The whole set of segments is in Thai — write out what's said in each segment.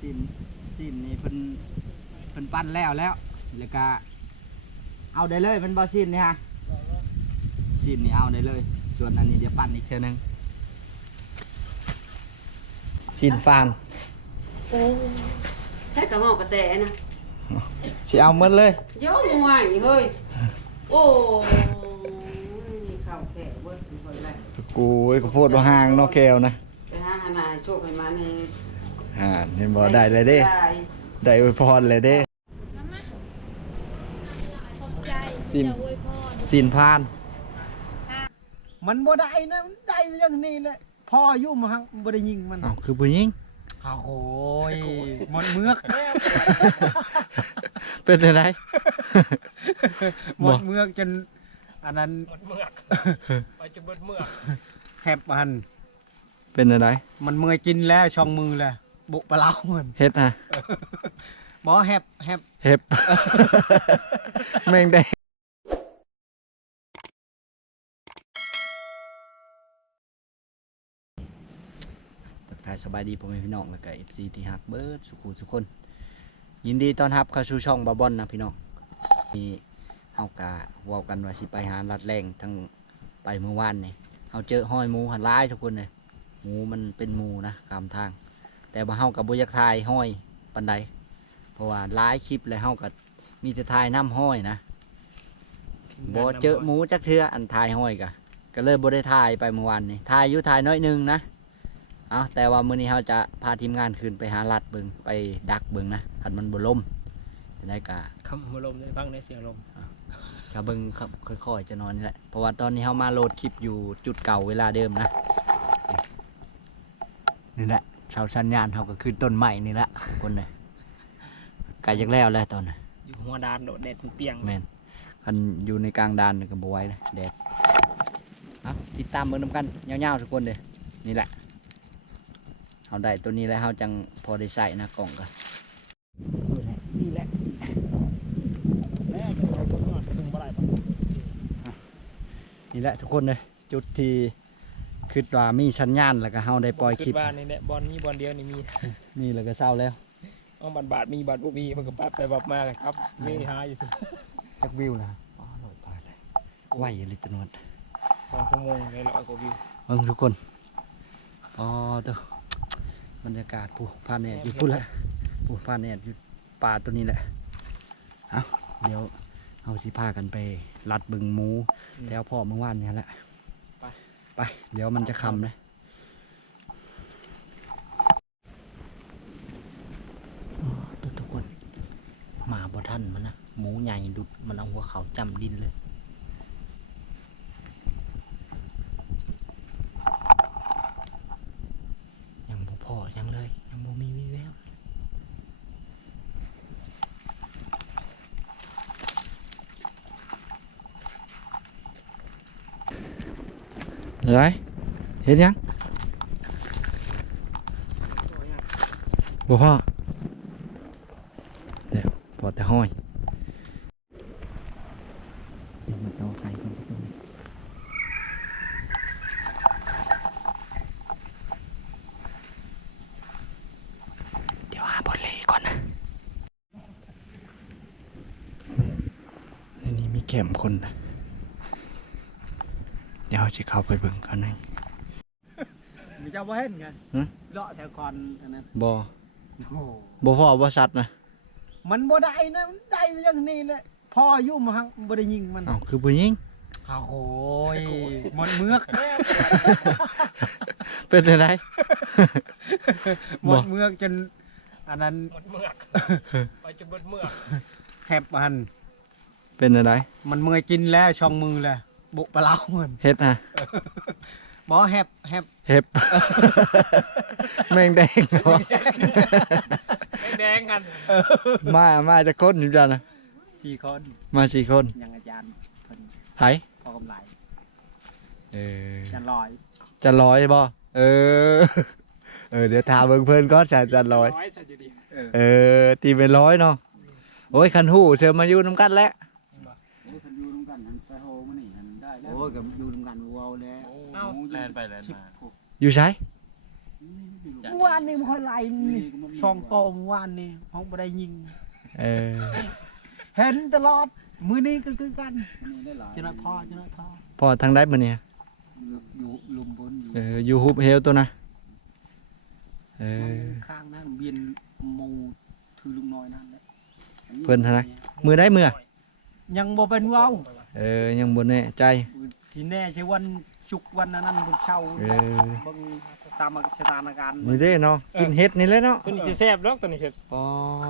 ซีนซีนนี่เพิ่นเพิ่นปั้นแล้วแล้วแล้วก็เอาได้เลยเป็นบอซีนนี่ฮะซีนนี่เอาได้เลย ส่วนอันนี้เดี๋ยวปั้นอีกเท่านึงซีนฟานโอ้ใช่กระหม่อมกระแตนะสิเอาหมดเลยเยอะมวยเฮ้ยโอ้ยข้าวแขกเว้ยคนแรกกูไอ้กระโพดว่าห่างเนอกแก้วนะไปหาหานายโชคให้มาใน อ่าเห็นบ่ได้เลยเด้ ได้ได้อวยพรเลยเด้ขอบใจสิ้นจะอวยพรซีนพาน มันบ่ได้นะมันได้มาอย่างนี้แหละพ่ออายุ่มาหังบ่ได้ยิงมันอ้าวคือผู้หญิงอ้าวโหยหมดเมือกเป็นอะไรหมดเมือกจน อันนั้นไปจะเบิดเมื่อแหบมัน เป็นอะไร มันเมื่อยกินแล้วช่องมือแล้ว บุปลาเล่ามันเฮ็ดฮะบ่แหบแหบเฮ็บ แมงแดงทักทายสบายดีพ่อแม่พี่น้องแล้วก็ FC ที่ฮักเบิร์ดสุขุสุขคน ยินดีต้อนรับเข้าสู่ช่องบาบอนนะพี่น้องมีเฮากะเว้ากันว่าสิไปหาลัดแรงทั้งไปเมื่อวานนี่เฮาเจอห้อยหมูหันร้ายทุกคนเลยหมูมันเป็นหมูนะตามทาง แต่ว่าเฮากับบุยักทายห้อยปันใดเพราะว่าหลายคลิปเลยเฮากับมีแต่ทายน้ำห้อยนะบ่เจอหมูจักเทืออันทายห้อยกะก็เลยบ่ได้ทายไปเมื่อวานนี่ทายอยู่ทายน้อยหนึงนะเอาแต่ว่ามื้อนี้เฮาจะพาทีมงานขึ้นไปหาลัดเบิงไปดักเบิงนะคันมันบ่ล่มจะได้กะคำหัวลมได้ฟังในเสียงลมกะเบิงครับค่อยๆจะนอนนี่แหละเพราะว่าตอนนี้เฮามาโหลดคลิปอยู่จุดเก่าเวลาเดิมนะนี่แหละ เสาสัญญาณเฮาก็คือต้นใหม่นี่แหละคนเลยไกลจากแล้วแล้วตอนนี้อยู่หัวดานโดดแดดเปรียงแมนคันอยู่ในกลางดานนี่ก็บไหว้นะแดดเอาติดตามเบิ่งนำกันยาวๆทุกคนเลยนี่แหละเอาได้ตัวนี้แล้วเฮาจังพอได้ใส่นะกล่องกันนี่แหละแม่ก็เอาตัวก่อนถึงบ่ได้ปะนี่แหละทุกคนเลยจุดที่ คิดว่ามีสัญญาณแล้วก็เฮาได้ปล่อยคลิปดว่านี่แหละบอลนี้บอลเดียวนี่มีนี่แล้วก็เศร้าแล้วเอาบัตรบาทมีบัตรบ่มีมันก็ปัดไปบับมาครับไม่หาอยู่สิจักวิวแล้วอ๋อโหลดไปเลยไหวลิตรนวดสองชั่วโมงเลยร้อยกว่าวิวเบิ่งทุกคนอ๋อตัวบรรยากาศผู้พานแดดอยู่พุ่นแหละผู้พานแดดอยู่ป่าตัวนี้แหละเอาเดี๋ยวเอาสิพากันไปลัดบึงหมูแถวพ่อเมื่อวานเนี่ยแหละ ไป เดี๋ยวมันจะคำนะอ๋อตัวทุกคนหมาบ่ท่านมันนะ หมูใหญ่ดุด มันเอาหัวเขาจำดินเลย ยังบ่พอยังเลย ยังบ่มีวิแวว ไรเห็นยังบ่พ่อเดี๋ยวพอแต่ห้อยเดี๋ยวมันเอาไข่ก่อนทุกคน เดี๋ยวหาบอลเล่ก่อนนะในนี้มีแคมคนนะ เดี๋ยวจะเข้าไปเบิ่งเขาหน่อยมีเจ้าบ่เห็นไงหึเลาะแถวก่อนอันนั้นบอโอ้บอพ่อบอสัตว์นะมันบ่ได้นะมันได้มาอย่างนี้แหละพ่ออายุ่มาหังบ่ได้ยิงมันอ้าวคือผู้หญิงอ้าวโหยหมดเมือกเป็นอะไรหมดเมือกจนอันนั้นหมดเมื่อไปจะเบิดเมื่อแหบมันเป็นอะไรมันเมื่อยกินแล้วช่องมือแล้ว บุปลาเล่ามันเฮ็ดฮะบ่แหบแหบเฮ็บแมงแดงเหรอแดงกันมามาจะคนอยู่จ้ะนะสี่คนมาสี่คนยังอาจารย์เพิ่นไผพอกำไรเอออาจารย์ลอย จะร้อยบ่เออเออเดี๋ยวถามเบิ่งเพิ่นก่อนจะจะร้อยร้อยสัตว์อยู่ดีเออตีเป็นร้อยเนาะโอ้ยคันหูเสือมาอยู่น้ำกันแล้ว กับอยู่ร่วมกันเว้าแล้วเอ้า แลนไปแลนมาอยู่ใช้จักวานนี่มันค่อยไล่นี่ช่องโตเมื่อวานนี่ห้องบ่ได้ยิง เออเห็นตลอด มือนี้ก็คือกันจะน้อยพ่อจะน้อยพ่อพ่อทางใดมื้อนี้อยู่ลุมบนอยู่เอออยู่ฮุบเฮลตัวนะเออ ข้างนั้นเบียนหมูถือลุงน้อยนั่นแหละเพิ่นเท่าไหร่ มือได้มือยังบ่เป็นเว้าเออยังบ่แน่ใจ ที่แน่ใช่วันศุกร์วันนั้นวันเช้าเออเบิ่งตามสถานการณ์นี่เด้เนาะกินเฮ็ดนี่แหละเนาะตัวนี้สิแซ่บดอกตัวนี้สิอ๋อ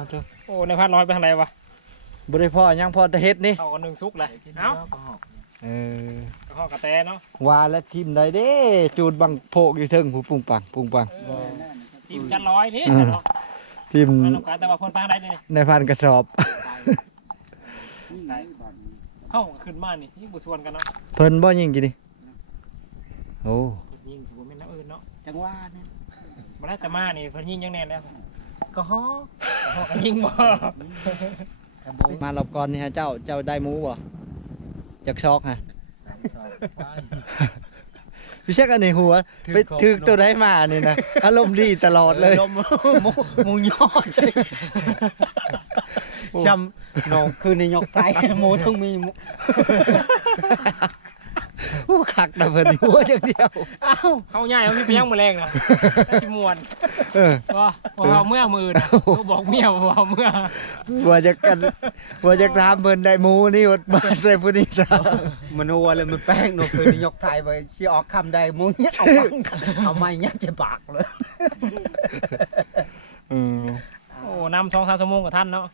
เจ้าโอ้ในพัดร้อยไปทางไหนวะบ่ได้พ่อยังพ่อแต่เฮ็ดนี่เข้ากันหนึ่งซุกเลยเอ้าเออกระห้อกระแตเนาะว่าและทีมใดเด้จูดบังโพกอยู่เทิงผู้ปุงปังปุงปัง ทีมจันร้อยนี่ใช่เนาะทีมมาทำการแต่ว่าคนปางได้นี่ในพันกระสอบ เข้าขึ้นมานี่ยิ่งบุส่วนกันเนาะเพิ่นบ่ยิงกินนี่โอ้ยิงถือว่าไม่น่าอื่นเนาะจังหว่าเนี่ยมาได้แต่มานี่เพิ่นยิงยังแน่แล้วก็ฮ้อกระห้อกันยิงบ่มารอบก่อนนี่ฮะเจ้าเจ้าได้หมูบ่จักซอกฮะพี่เช็คอันในหัวไปถึกตัวได้มานี่นะอารมณ์ดีตลอดเลยลมหมูหมูย่อใช่ จำน้องคือในยกไตหมูต้องมีหมูผู้คักนะเพิ่นหัวอย่างเดียวอ้าวเข้าง่ายเอาพี่ไปย่างมือแรงนะถ้าชิมวนเออว่าว่าเอาเมื่อมือนะก็บอกเมียว่าเอาเมื่อว่าจะกันว่าจะถามเพิ่นได้หมูนี่อดมาใส่ผู้นี้ซะมันหัวเลยมันแป้งหนูคือในยกไตไปสิออกคำใดหมูเนี่ยเอาปังเอาไม้ยัดจะปากเลยอืมโอ้นำสองสามชั่วโมงกับท่านเนาะ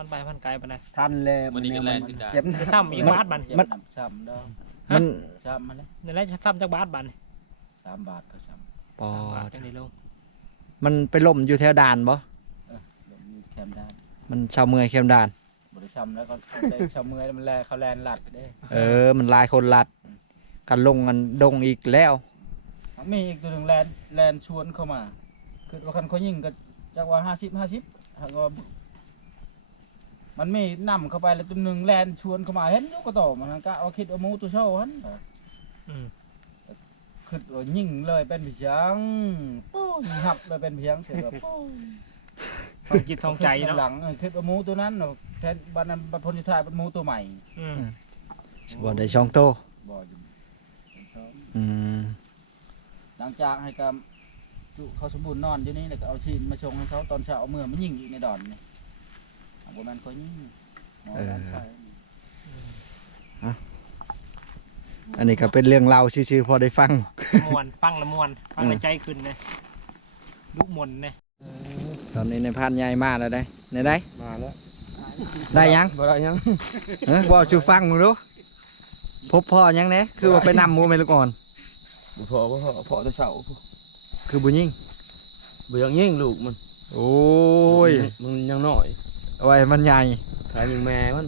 มันไปพันไกลไปไหนทันเลยวันนี้ก็แล่นขึ้นได้ เจ็บจะซ้ำอีกบาทบันมันช้ำดอกมันช้ำมาแล้วนี่แหละจะซ้ำจากบาทบันสามบาทก็ช้ปอสามบาทดจังได้ลงมันไปล่มอยู่แถวด่านบ่ำลงมีแคมด้านมันชาวเมืองเข้มด่าน บริช้ำแล้วก็ได้ช้ำเมื่อยแล้วมันแลเขาแลนหลัดได้เออ มันหลายคนลัด กันลงกันดงอีกแล้ว มีอีกตัวหนึ่งแลนแลนชวนเข้ามา คือว่าคันเขายิงก็จากว่าห้าสิบห้าสิบก็ มันไม่นำเข้าไปแล้วตัวหนึ่งแลนชวนเข้ามาเห็นอยุกกระโตมันก็เอาคิดเอาหมูตัวเช่าหันอืมคือว่ายิงเลยเป็นผีเสียงปู้ยิงหับเลยเป็นผีเสียงเสร็จแบบปู้สองจิตสองใจเนาะหลังเออคือเอาหมูตัวนั้นเนาะแทนบันนั้นบันพลนิทายเป็นหมูตัวใหม่อืมบ่ได้ช่องโตบ่อยู่อืมหลังจากให้กับจุเขาสมบูรณ์นอนอยู่นี่แล้วก็เอาชีนมาชงให้เขาตอนเช้าเอาเมื่อมันยิงอีกในดอนนี่เอา บ่แม่นเขายิงหมอด้านชายอันนี้ก็เป็นเรื่องเล่าชื่อๆพอได้ฟังมวนฟังละมวนฟังละใจขึ้นนะลูกมนเนี่ยตอนนี้ในพานใหญ่มาแล้วได้ในได้มาแล้วได้ยังบ่ได้ยังเอ้ยบอกชูฟังมึงดูพบพ่อยังเนี้คือว่าไปนำหมูไปลูกอ่อนบ่พอบ่พอพอแต่เช้าคือบุญยิ่งบ่ยังยิงลูกมัน โอ้ยมันยังน้อย เอาไว้มันใหญ่ถ้ายิงแม่มัน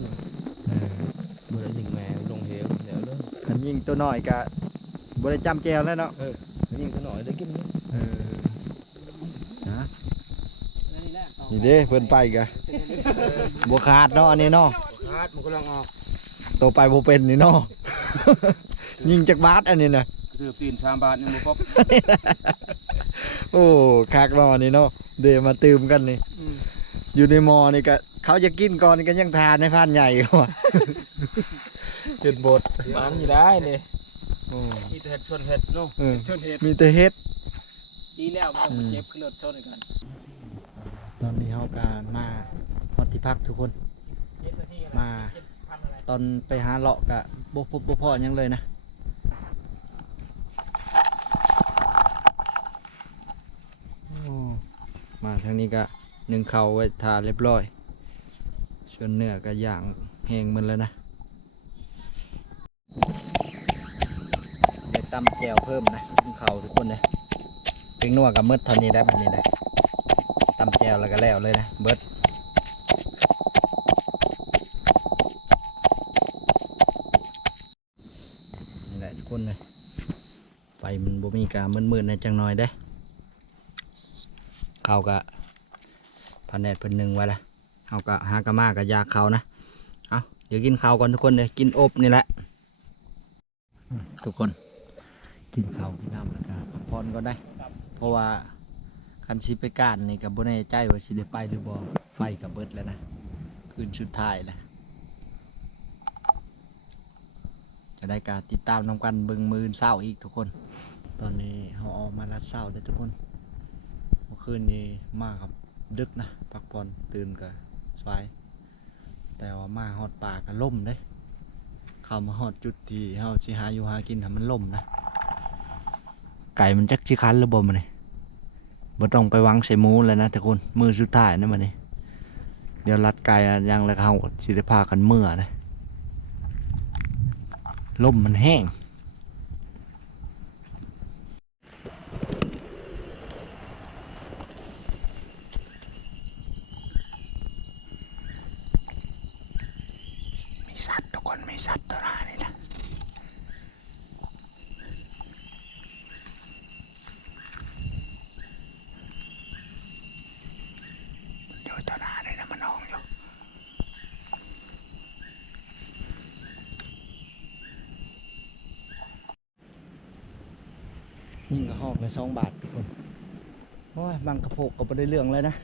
บ่ได้ยิงแม่ลงเหวเดี๋ยวเด้อขันยิ่งตัวน้อยกะบริจำแจวแล้วเนาะยิงซะหน่อยได้กินนี่เออนะนี่เด้เพิ่นไปกะบขาดเนาะอันนี้เนาะคาดมันกำลังออกตัวไปบ่เป็นนี่เนาะยิงจากบาสอันนี้นะถือตีน3บาทยังบ่พบโอ้คักเนาะอันนี้เนาะเดยวมาตื่มกันนี่ อยู่ในหมอนี่ก็เขาจะกินก่อนนี่ก็ยังทานในพานใหญ่กว่าเห็ดบดมันอยู่ได้นี่โอ้มีแต่เห็ดชนเห็ดเนาะเออชนเหตุมีแต่เฮ็ดดีแล้วมันเจ็บขึ้นรถชนกันตอนนี้เขาก็มาฮอดที่พักทุกคนเจ็ดนาทีมาตอนไปหาเลาะกะบ่พบบ่พอหยังเลยนะโอ้มาทางนี้ก็ หนึ่งเข่าไว้ทาเรียบร้อยส่วนเนื้อก็ย่างแห้งมันแล้วนะเดี๋ยวตำแจวเพิ่มนะหนึ่งเข่าทุกคนเลยเป็นนัวกับมืดเท่านี้ได้แบบนี้ได้ตำแจวแล้วก็แล้วเลยนะเบิดนี่แหละทุกคนเลยไฟมันบ่มีการมืดๆในจังน้อยเด้เขากะ พันแนดเพิ่นหนึ่งไว้ละเขากะหากะมากะยากเขานะเอาเดี๋ยวกินข้าวก่อนทุกคนเลยกินอบนี่แหละอืมทุกคน กินข้าวกินน้ำแล้วก็พักผ่อนก็ได้ เพราะว่าคันสิไปก้านนี่ก็บ่แน่ใจว่าสิได้ไปหรือบ่ไฟก็เบิดแล้วนะคืนสุดท้ายแล้วจะได้การติดตามนำกันเบิ่งมือเศร้าอีกทุกคน ตอนนี้เฮาออกมาลัดเศร้าเด้อทุกคนเมื่อคืนนี้มาครับ ดึกนะพักผ่อนตื่นก็สาย แต่ว่ามาฮอดป่าก็ล่มเด้เข้ามาฮอดจุดที่เฮาสิหาอยู่หากินให้มันล่มนะ ไก่มันจักชิคันหรือบ่มันนี่บ่ต้องไปวางใส่หมูแล้วนะทุกคนมือสุดท้ายนะมันนี่เดี๋ยวรัดไก่ยังแล้วเฮาสิได้พากันเมื่อนะลมมันแห้งมีสัตว์ทุกคนมีสัตว์ตัวร้ายนี่นะ อยู่ต่อหน้าเลยนะมันนองอยู่ ยิ่งกระหอกเลยสองบาททุกคนโอ้ยบางกระโพกก็ไม่ได้เรื่องเลยนะ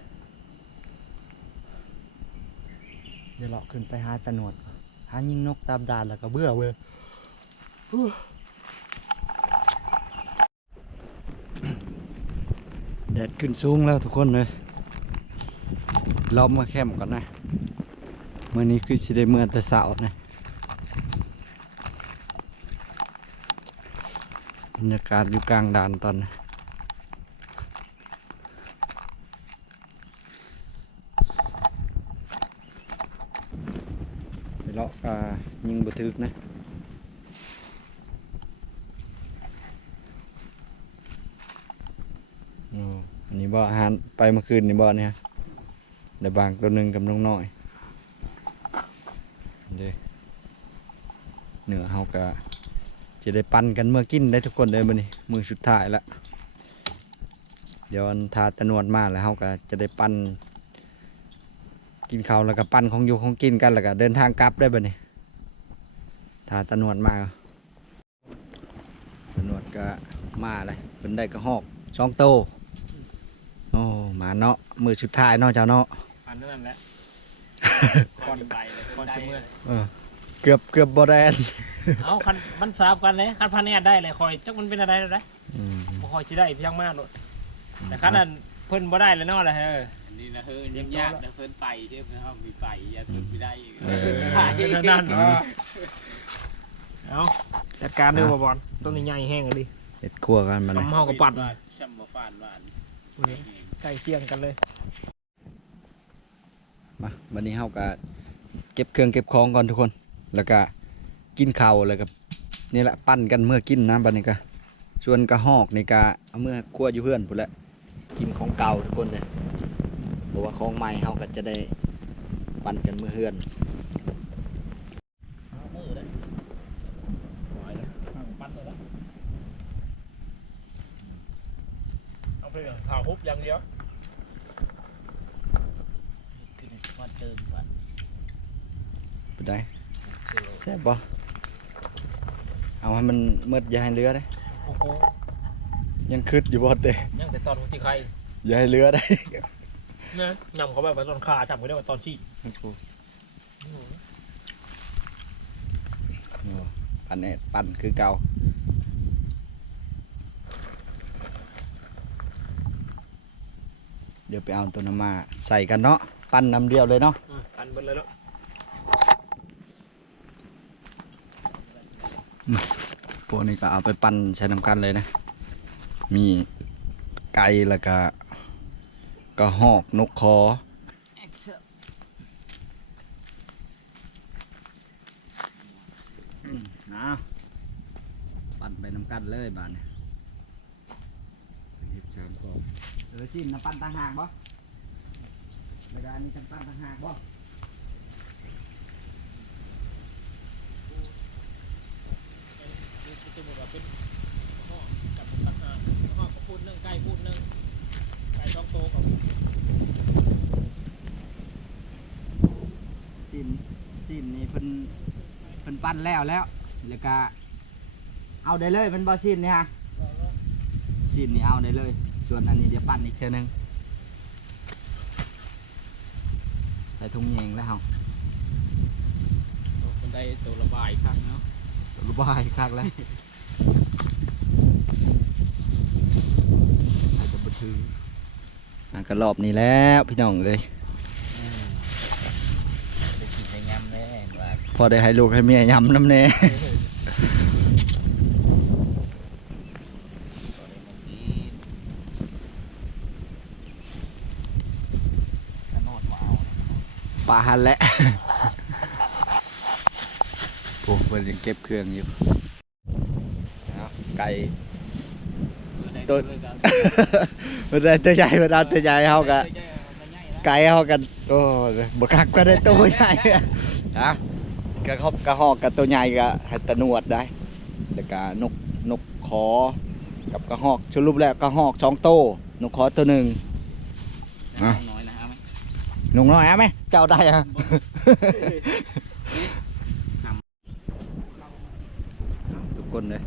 เดี๋ยวเราขึ้นไปหาตะหนวดหายิงนกตามดานแล้วก็เบื่อเว้ยแดดขึ้นสูงแล้วทุกคนเลยล้อมมาแคมก่อนนะเมื่อนี้คือสิได้เมื่อแต่เสาร์นะ บรรยากาศอยู่กลางด่านตอนนะไปเลาะกายิงบัทึกนะโอ้อันนี้บ่อาหารไปเมื่อคืนนี่บ่เนี่ยได้บางตัวหนึ่งกับน้องน้อยเด้เหนือเฮาก็ จะได้ปั่นกันเมื่อกินได้ทุกคนเลยมื้อนี้มือสุดท้ายละเดี๋ยวอันทาตะนวดมาแล้วเฮาก็จะได้ปั่นกินข้าวแล้วก็ปั่นของอยู่ของกินกันแล้วก็เดินทางกลับได้บัดนี้ทาตะนวดมาตะนวดก็มาเลยเพิ่นได้กระหอกสองโตวโอ้หมาเนาะมือสุดท้ายเนาะเจ้าเนาะอันนั้นแหละก่อนไปเลยก่อนชิมือเออ เกือบเกือบบอแดนเอาคันมันสาบกันเลยคันพันแอดได้เลยคอยจักมันเป็นอะไรแล้วได้บ่คอยสิได้เพียงมากโลดแต่คันนั้นเพิ่นบ่ได้แล้วเนาะล่ะเอออันนี้นะเฮ้ยยังยากนะเพิ่นไปใช่ไหมครับมีไปอย่าเพิ่นไม่ได้อีกเออนั่นเอาจัดการเด้อบ่บอลต้นนี้ใหญ่แห้งเลยเสร็จครัวกันมาเลย ทำเฮาก็ปัดช่ำบ่ฟานหวานใกล้เคียงกันเลย มาวันนี้เฮาก็เก็บเครื่องเก็บของก่อนทุกคน แล้วก็กินข้าวแล้วก็นี่แหละปั้นกันเมื่อกินนะบัดนี้ก็ส่วนกระหอกนี่ก็เอาเมื่อครัวอยู่เพื่อนพุ่นแหละกินของเก่าทุกคนเลยเพราะว่าของใหม่เฮาก็จะได้ปั้นกันเมื่อเฮือนเอามือเลยปล่อยเลยปัดเลยละเอาไปเลยข่าวฮุบอย่างเดียวขึ้นมาเติมก่อนไปได้ แซ่บบ่เอาให้มันเมืดอย่าให้เหลือได้ โอ้โหยังคืดอยู่บ่เด้ยังแต่ตอนหัวที่ใครอย่าให้เหลือได้นะยำเขาแบบว่าตอนขาจำเขาได้ว่าตอนชี้ปั่นแอดปั่นคือเก่าเดี๋ยวไปเอาตัวน้ำมาใส่กันเนาะ ปั่นน้ำเดียวเลยเนาะกันเบิดเลยแล้ว พวกนี้ก็เอาไปปั่นใช้น้ำกันเลยนะ มีไก่แล้วก็ก็หอกนกคออืมนะปั่นไปน้ำกันเลยบ้านเนี่ยเห็ดสามคอเออสิน้ำปั่นต่างหากบ่แล้วก็อันนี้น้ำปั่นต่างหากบ่ จะบอกว่า เป็นห้องกับต่างหากห้องก็พูดหนึ่งไก่พูดหนึ่งไก่ต้องโตกับสินสินนี่เพิ่นเพิ่นปั้นแล้วแล้วแล้วก็เอาได้เลยเป็นบอสินนี่ฮะสินนี่เอาได้เลย ส่วนอันนี้เดี๋ยวปั่นอีกเท่านึงใส่ถุงแยงแล้วเฮาคนได้ตัวระบายครั้งเนาะรูบายคักแล้วอาจจะบันทึกอะ ก็รอบนี้แล้วพี่น้องเลยได้กินได้ยำแน่ว่าพอได้ให้ลูกให้เมียยำน้ำเน่ตัวได้มากินกระโนดว้าวปลาหันแหละโอ้เพิ่นยังเก็บเครื่องอยู่เอาไก่ ตัวมันได้ตัวใหญ่มันเอาตัวใหญ่เฮากันไก่เฮากันโอ้บ่คักก็ได้ตัวใหญ่ฮะกระหอบกระหอกกับตัวใหญ่ก็ให้ตะหนวดได้แล้วก็นกนกขอกับกระหอกสรุปแล้วกระหอกสองโตวนกขอตัวหนึ่งอะน้อยนะฮะไหมนกน้อยเอาไหมเจ้าได้อะทุกคนเลย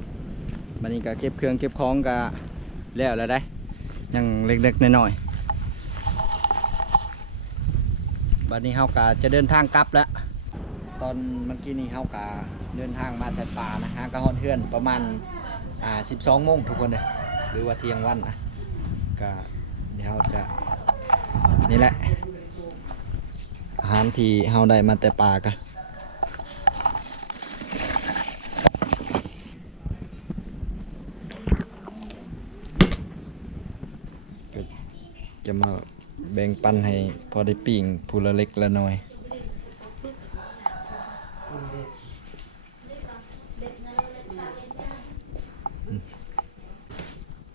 บันนี้ก็เก็บเครื่องเก็บของก็ แล้วแล้วได้ยังเล็กๆน้อยๆบัดนี้เฮากะจะเดินทางกลับแล้ว ตอนเมื่อกี้นี้เฮากะเดินทางมาแต่ป่านะฮะก็ฮอนเทือนประมาณอ่า12โมงทุกคนเลยหรือว่าเที่ยงวันนะก็เดี๋ยวเราจะนี่แหละอาหารที่เฮาได้มาแต่ป่ากะ จะมาแบ่งปันให้พอได้ปิ่งผู้ละเล็กละน้อย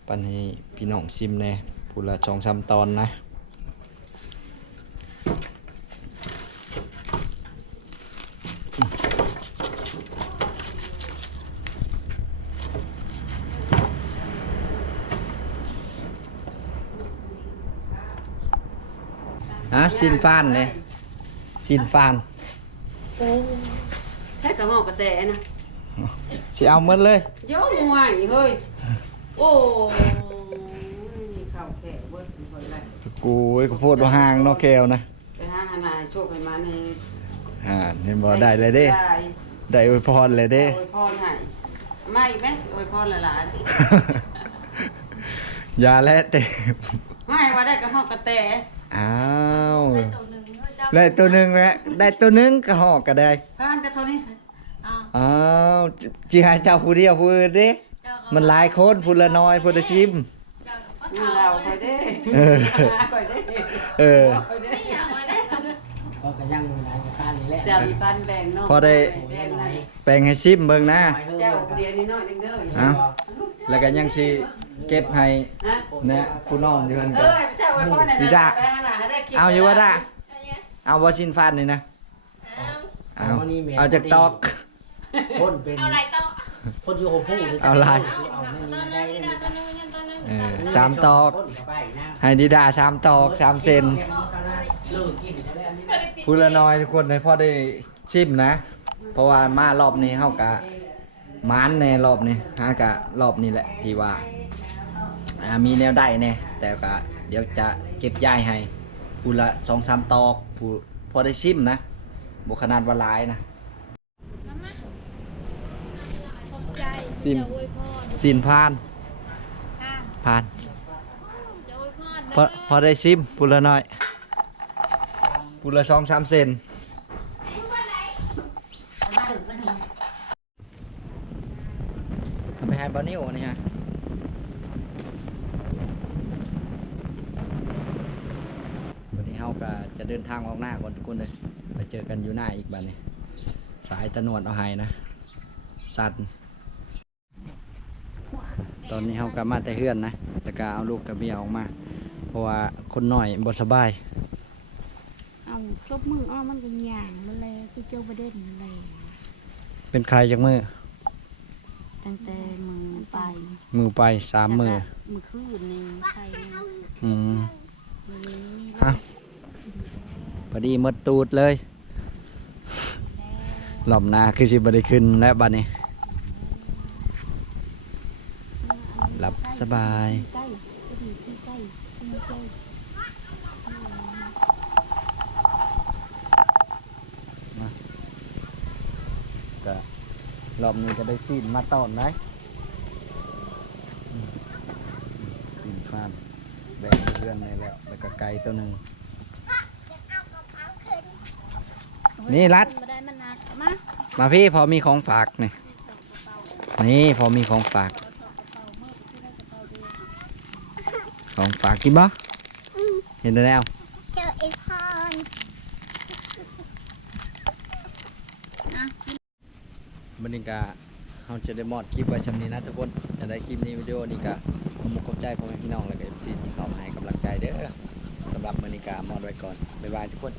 ปันให้พี่น้องซิมแน่ผู้ละสองสามตอนนะ สินฟานเลยสินฟานโอ้ใช่กระหอกกระแตนะสิเอาหมดเลยเยอะงวยเฮ้ยโอ้ยข้าวแก่เบิดคนแรกกูไอ้กูพูดว่าห่างเนอกแก้วนะไปหาหานายโชคให้มาในอ่าเห็นบ่ได้เลยเด้ ได้ได้อวยพรเลยเด้ โอ้ยพรให้มาอีกไหมโอ้ยพรหลายอย่าและเต็ๆไม่ว่าได้กระหอกกระแต อ้าวได้ตัวหนึ่งแล้วได้ตัวหนึ่งก็หอกก็ได้พานก็เท่านี้อ้าวจีให้เจ้าผู้เดียวผู้อื่นเด้มันหลายคนผู้ละน้อยผู้ละชิมนี่เราคอยเด้เออคอยเด้เออคอยเด้ก็กระยังมือไหนกับข้านี่แหละเจ้ามีพันแบ่งเนาะพอได้แบ่งให้แปลงให้ซิมเบิ่งนะเจ้าเดียวนี่น้อยนึงเด้อเอ้าแล้วก็ยังสิเก็บให้ฮะนะผู้น้องอยู่นั่นเอก็อเจ้าไว้พ่อเนี่ยดีจ้ะ ไปหาหน้าให้ได้คลิปเอาอยู่ว่าได้ เอาบ่ชินฟานนี่นะเอาเอาจากตอก คนเป็นเอาอะไรต่อคนอยู่หัวผู้หรือเอาลาย เอาไม่ตมีอนได้นึงนี่นะตอนนึงยังตอนนึงเออสามตอก คนไปนะให้ดิดาสามตอกสามเซนเลิกกินก็ได้อันนี้พูดละน้อยทุกคนให้พ่อได้ชิมนะ เพราะว่ามารอบนี้เฮากะมานแน่รอบนี้ฮากะรอบนี้แหละที่ว่าอ่ามีแนวได้แน่แต่ก็เดี๋ยวจะเก็บย้ายให้ พูละสองสามตอกผู้พอได้ชิมนะบุขนาดว่าหลายนะขอบใจสิ้นจะอวยพรสินพานค่ะพานจะอวยพรพอพอได้ชิมพูละน้อยพูละสองสามเซนเอาไปให้บอนิโอนี่ฮะ วันนี้เฮาก็จะเดินทางออกหน้าก่อนทุกคนเลยไปเจอกันอยู่หน้าอีกบัดนี้สายตะนวดเอาให้นะ สัตว์ตอนนี้เฮาก็มาแต่เฮือนนะแล้วก็เอาลูกกับเมียออกมา เพราะว่าคนหน่อยบ่สบาย เอาจบมืออ้อมันก็ย่างมาเลยพี่เจ้าประเด็นมาเลยเป็นใครจากมือตั้งแต่มือไปมือไปสามมือแล้วก็มือคืนหนึงใครอืม มือนี้ฮะ พอดีมดตูดเลยหล่อมนาคือสิบได้ขึ้นและบ้านนี้หลับสบายหล่อมนี้ก็ได้ซีนมาต้อนไหมซีนฟานแบ่งเพื่อนในแล้วแล้วก็ไก่ตัวหนึ่ง นี่รัดมาได้มันหนักมามาพี่พอมีของฝากนี่นี่พอมีของฝาก ของฝากกินบ่เห็นแล้วเจอไอ้พรมันนี่ก็เขาจะได้มอดคลิปไว้ชำนี้นะทุกคนจะได้คลิปนี้วิดีโอนี้ก็ผมขอบใจพ่อแม่พี่น้องแล้วก็ที่เข้ามาให้กำลังใจเด้อสำหรับมันนี่ก็มอดไว้ก่อนบ๊ายบายทุกคน